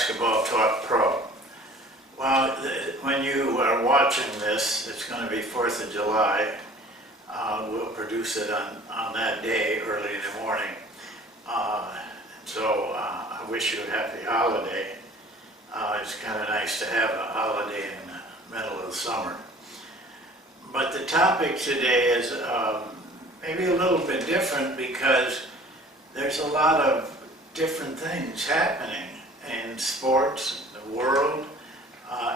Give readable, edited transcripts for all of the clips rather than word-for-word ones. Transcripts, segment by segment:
basketball taught pro. Well, when you are watching this, it's going to be 4th of July. We'll produce it on that day, early in the morning. So I wish you a happy holiday. It's kind of nice to have a holiday in the middle of the summer. But the topic today is maybe a little bit different because there's a lot of different things happening in sports, the world,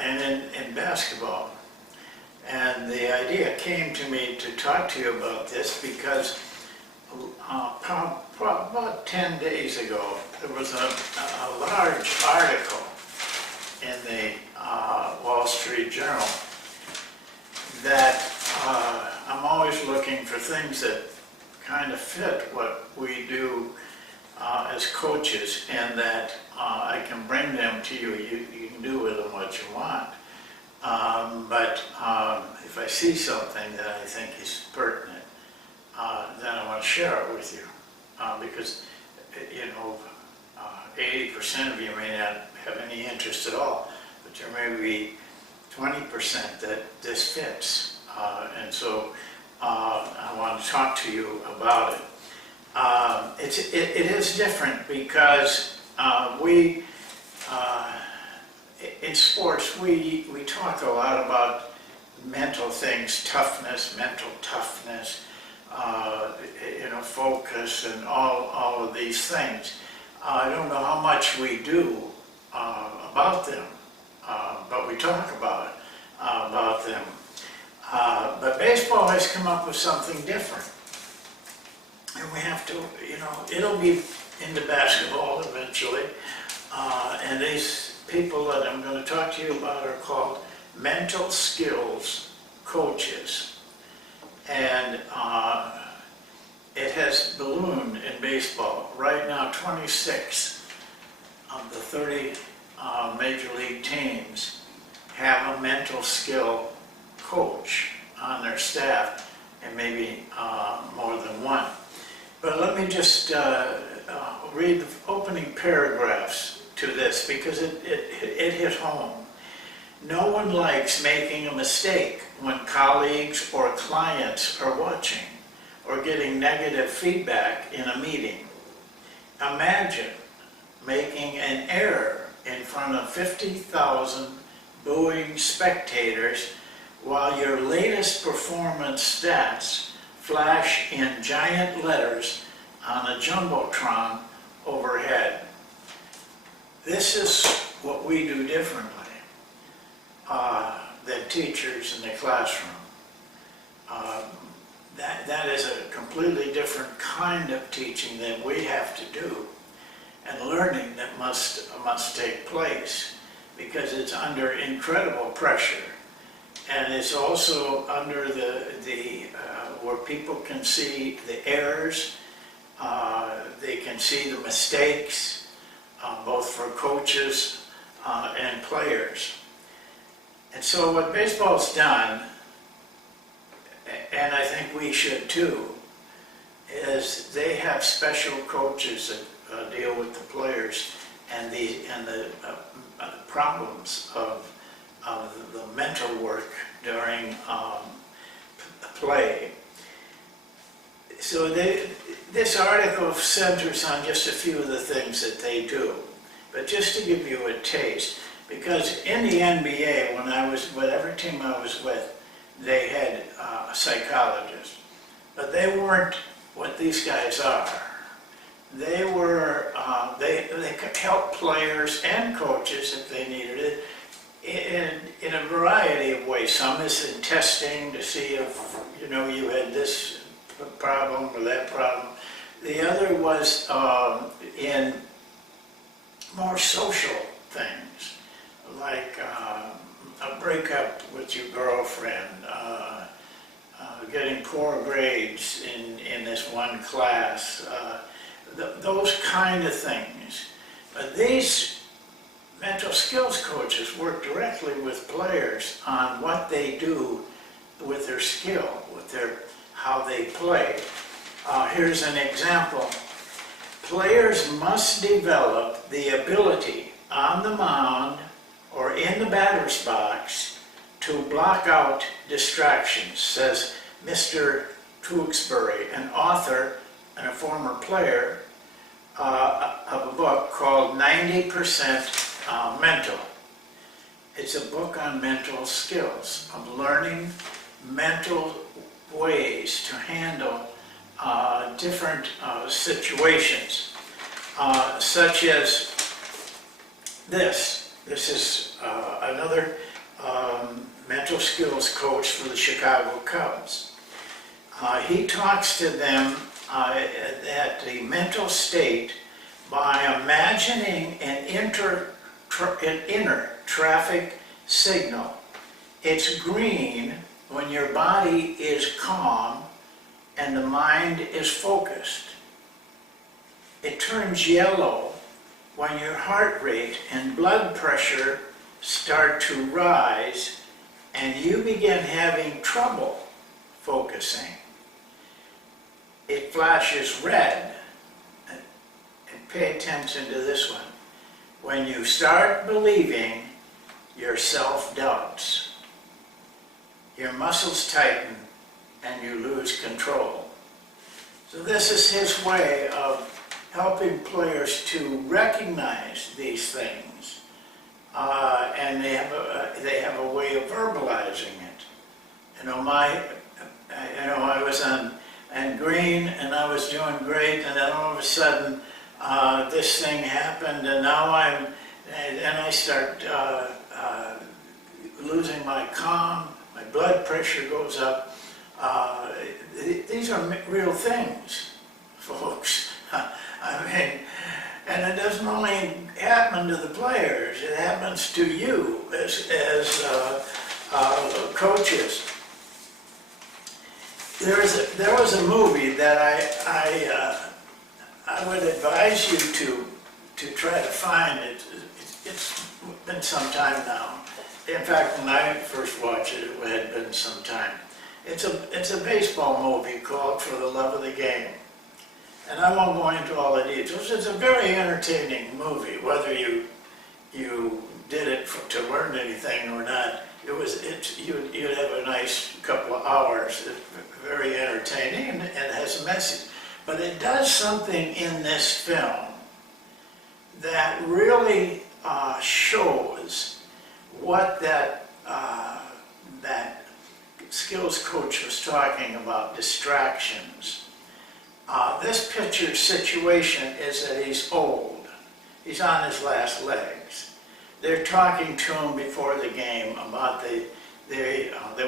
and in basketball. And the idea came to me to talk to you about this because about 10 days ago, there was a large article in the Wall Street Journal that I'm always looking for things that kind of fit what we do as coaches, and that I can bring them to you. You can do with them what you want. But if I see something that I think is pertinent, then I want to share it with you. Because, 80% of you may not have any interest at all, but there may be 20% that this fits. And so I want to talk to you about it. It is different because in sports, we talk a lot about mental things, mental toughness, focus, and all of these things. I don't know how much we do about them, but we talk about them. But baseball has come up with something different. And we have to, it'll be into basketball eventually. And these people that I'm going to talk to you about are called mental skills coaches. And it has ballooned in baseball. Right now, 26 of the 30 major league teams have a mental skill coach on their staff, and maybe more than one. But let me just read the opening paragraphs to this because it hit home. No one likes making a mistake when colleagues or clients are watching or getting negative feedback in a meeting. Imagine making an error in front of 50,000 booing spectators while your latest performance stats flash in giant letters on a jumbotron overhead. This is what we do differently than teachers in the classroom. That is a completely different kind of teaching than we have to do, and learning that must take place because it's under incredible pressure. And it's also under where people can see the errors, they can see the mistakes, both for coaches and players. And so what baseball's done, and I think we should too, is they have special coaches that deal with the players and the problems of the mental work during play. So this article centers on just a few of the things that they do. But just to give you a taste, because in the NBA, when I was with every team I was with, they had a psychologist. But they weren't what these guys are. They were, they could help players and coaches if they needed it in a variety of ways. Some is in testing to see if, you had this problem or that problem. The other was in more social things, like a breakup with your girlfriend, getting poor grades in this one class, those kind of things. But these mental skills coaches work directly with players on what they do with their skill, with how they play. Here's an example. Players must develop the ability on the mound or in the batter's box to block out distractions, says Mr. Tewksbury, an author and a former player of a book called 90% Mental. It's a book on mental skills, of learning mental ways to handle different situations, such as this. This is another mental skills coach for the Chicago Cubs. He talks to them at the mental state by imagining an inner traffic signal. It's green when your body is calm and the mind is focused. It turns yellow when your heart rate and blood pressure start to rise and you begin having trouble focusing. It flashes red, and pay attention to this one, when you start believing your self-doubts. Your muscles tighten and you lose control. So this is his way of helping players to recognize these things, and they have a way of verbalizing it. I was on green and I was doing great, and then all of a sudden this thing happened, and now I start losing my calm. My blood pressure goes up. These are real things, folks. And it doesn't only happen to the players, it happens to you as coaches. There was a movie that I would advise you to try to find. It's been some time now. In fact, when I first watched it, it had been some time. It's a baseball movie called For the Love of the Game. And I won't go into all the details. It's a very entertaining movie, whether you did it to learn anything or not. You'd have a nice couple of hours. It's very entertaining and it has a message. But it does something in this film that really shows what that skills coach was talking about, distractions. This picture's situation is that he's old. He's on his last legs. They're talking to him before the game about they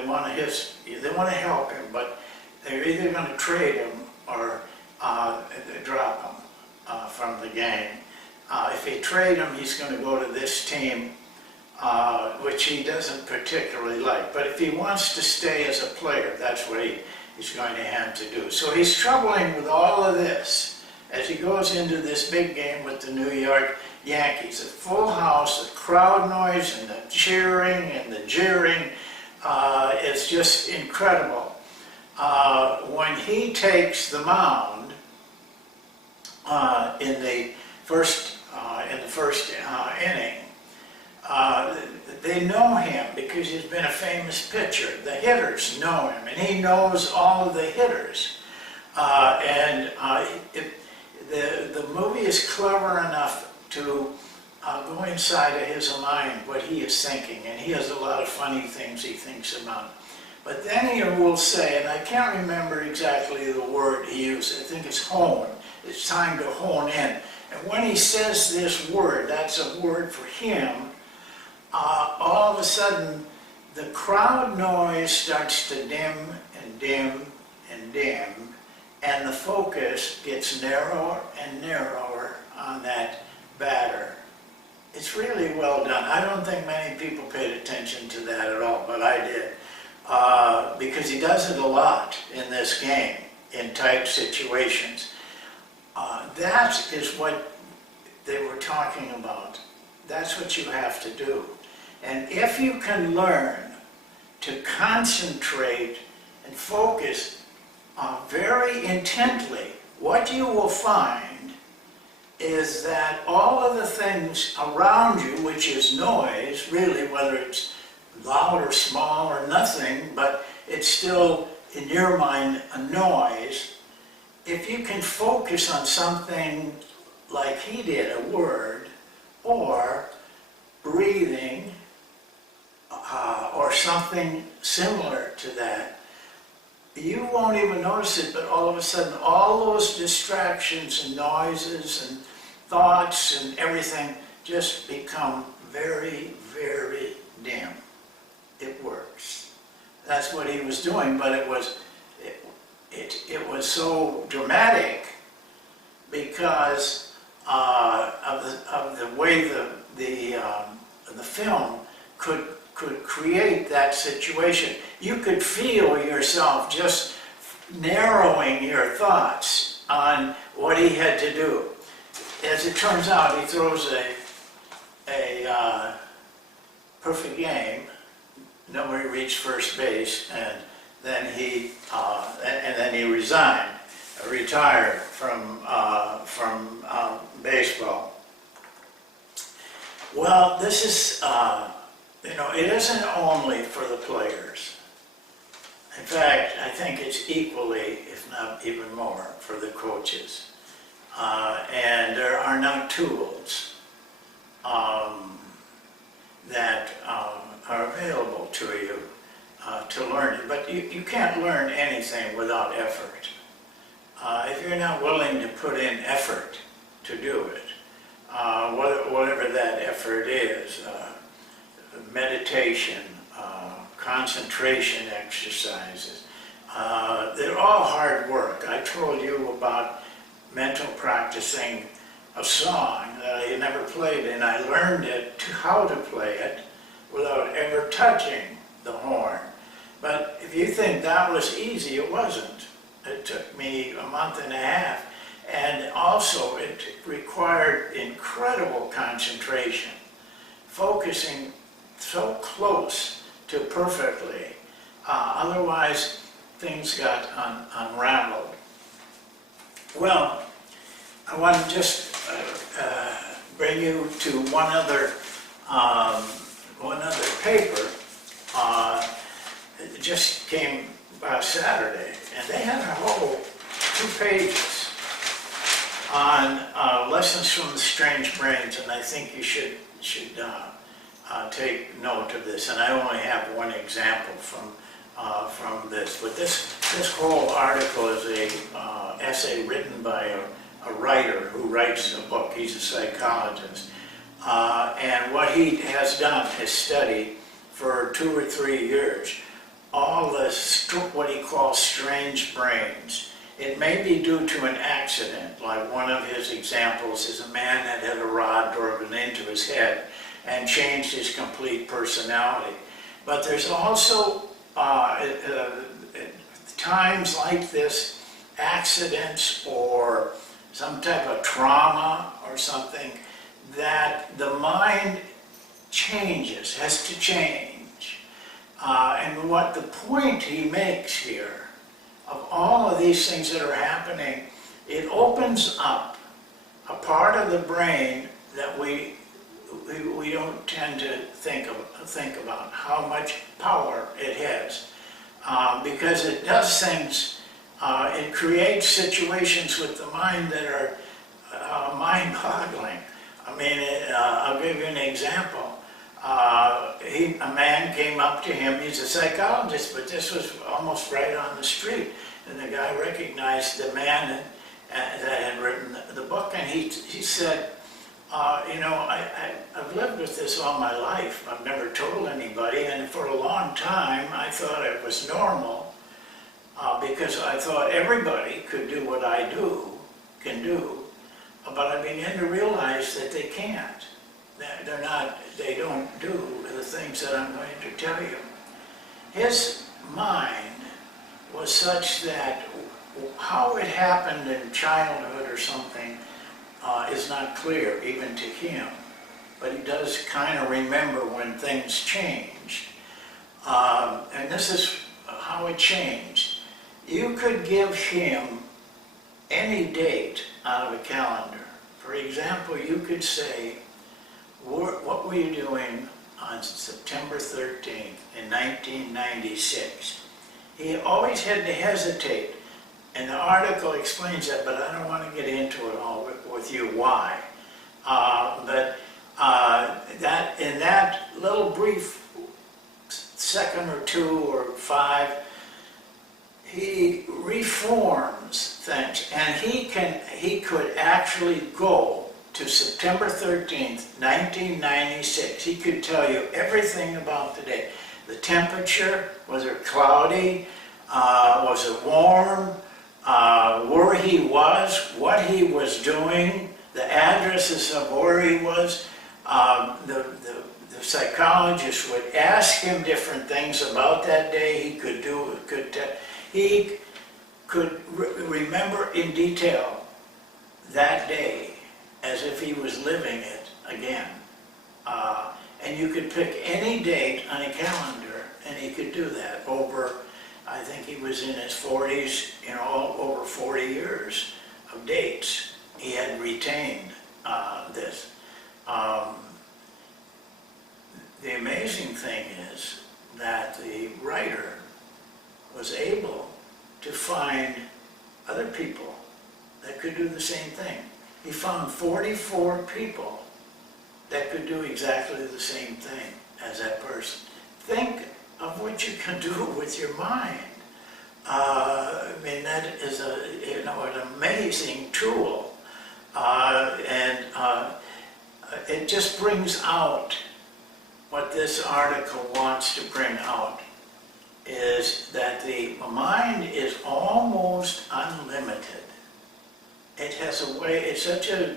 want to help him, but they're either going to trade him or drop him from the game. If they trade him, he's going to go to this team, which he doesn't particularly like. But if he wants to stay as a player, that's what he's going to have to do. So he's troubling with all of this as he goes into this big game with the New York Yankees. A full house, the crowd noise and the cheering and the jeering is just incredible. When he takes the mound in the first inning, they know him because he's been a famous pitcher. The hitters know him, and he knows all of the hitters. The movie is clever enough to go inside of his mind what he is thinking, and he has a lot of funny things he thinks about. But then he will say, and I can't remember exactly the word he used, I think it's hone. It's time to hone in. And when he says this word, that's a word for him, all of a sudden the crowd noise starts to dim and dim and dim, and the focus gets narrower and narrower on that batter. It's really well done. I don't think many people paid attention to that at all, but I did. Because he does it a lot in this game, in tight situations. That is what they were talking about. That's what you have to do. And if you can learn to concentrate and focus very intently, what you will find is that all of the things around you, which is noise, really, whether it's loud or small or nothing, but it's still, in your mind, a noise. If you can focus on something like he did, a word, or breathing, or something similar to that, you won't even notice it, but all of a sudden, all those distractions and noises and thoughts and everything just become very, very dim. It works. That's what he was doing, but it was so dramatic because of the way the film could create that situation. You could feel yourself just narrowing your thoughts on what he had to do. As it turns out, he throws a perfect game. Nobody reached first base, and then he retired from baseball. Well, this is it isn't only for the players. In fact, I think it's equally, if not even more, for the coaches. And there are not tools that are available to you to learn it. But you can't learn anything without effort. If you're not willing to put in effort to do it, whatever that effort is, meditation, concentration exercises, they're all hard work. I told you about mental practicing a song that I never played, and I learned how to play it without ever touching the horn. But if you think that was easy, it wasn't. It took me a month and a half, and also it required incredible concentration, focusing so close to perfectly. Otherwise, things got unraveled. Well, I want to just bring you to one other paper. It just came Saturday, and they had a whole 2 pages on lessons from the strange brains, and I think you should take note of this. And I only have one example from this, but this whole article is a essay written by a writer who writes a book. He's a psychologist, and what he has done is studied for 2 or 3 years all this, what he calls strange brains. It may be due to an accident, like one of his examples is a man that had a rod driven into his head and changed his complete personality. But there's also times like this, accidents or some type of trauma or something, that the mind changes, has to change. And what the point he makes here, of all of these things that are happening, it opens up a part of the brain that we don't tend to think about how much power it has, because it does things. It creates situations with the mind that are mind-boggling. I mean, I'll give you an example. A man came up to him. He's a psychologist, but this was almost right on the street. And the guy recognized the man that had written the book, and he said, I've lived with this all my life. I've never told anybody, and for a long time I thought it was normal because I thought everybody could do what I can do, but I began to realize that they can't. They don't do the things that I'm going to tell you. His mind was such that how it happened in childhood or something is not clear even to him. But he does kind of remember when things changed. And this is how it changed. You could give him any date out of a calendar. For For example, you could say, what were you doing on September 13th in 1996? He always had to hesitate, and the article explains that, but I don't want to get into it all with you why. That in that little brief second or two or five, he reforms things, and he could actually go to September 13th, 1996. He could tell you everything about the day. The temperature, was it cloudy, was it warm, where he was, what he was doing, the addresses of where he was. The psychologist would ask him different things about that day. He could remember in detail that day as if he was living it again. And you could pick any date on a calendar, and he could do that over, I think he was in his 40s, over 40 years of dates. He had retained this. The amazing thing is that the writer was able to find other people that could do the same thing. He found 44 people that could do exactly the same thing as that person. Think of what you can do with your mind. I mean, that is an amazing tool. It just brings out what this article wants to bring out, is that the mind is almost unlimited. It has a way, it's such a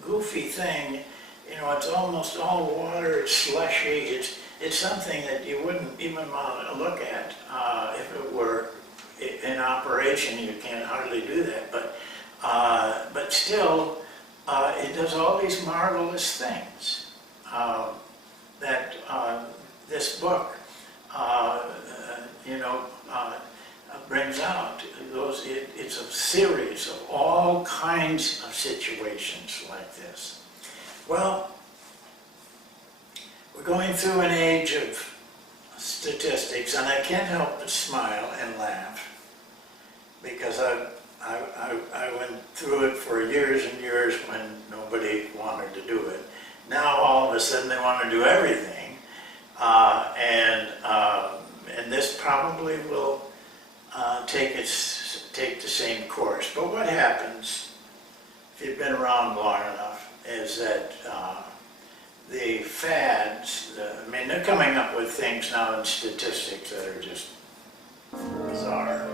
goofy thing, it's almost all water, it's slushy, it's something that you wouldn't even want to look at if it were in operation. You can't hardly do that, but still, it does all these marvelous things that this book, brings out. It's a series of all kinds of situations like this. Well, we're going through an age of statistics, and I can't help but smile and laugh, because I went through it for years and years when nobody wanted to do it. Now all of a sudden they want to do everything, and this probably will take the same course. But what happens, if you've been around long enough, is that the fads, they're coming up with things now in statistics that are just bizarre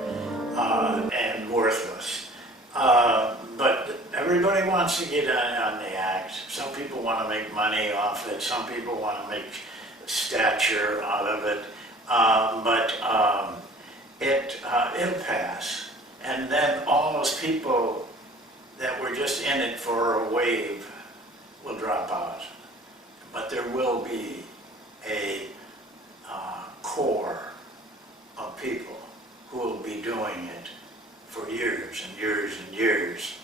and worthless. But everybody wants to get on the act. Some people want to make money off it. Some people want to make stature out of it. But it'll pass. And then all those people that were just in it for a wave will drop out. But there will be a core of people who will be doing it for years and years and years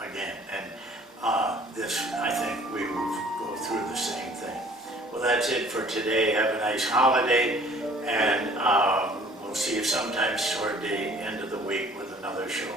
again. And this, I think we will go through the same thing. Well, that's it for today. Have a nice holiday, and we'll see you sometime toward the end of the week with another show.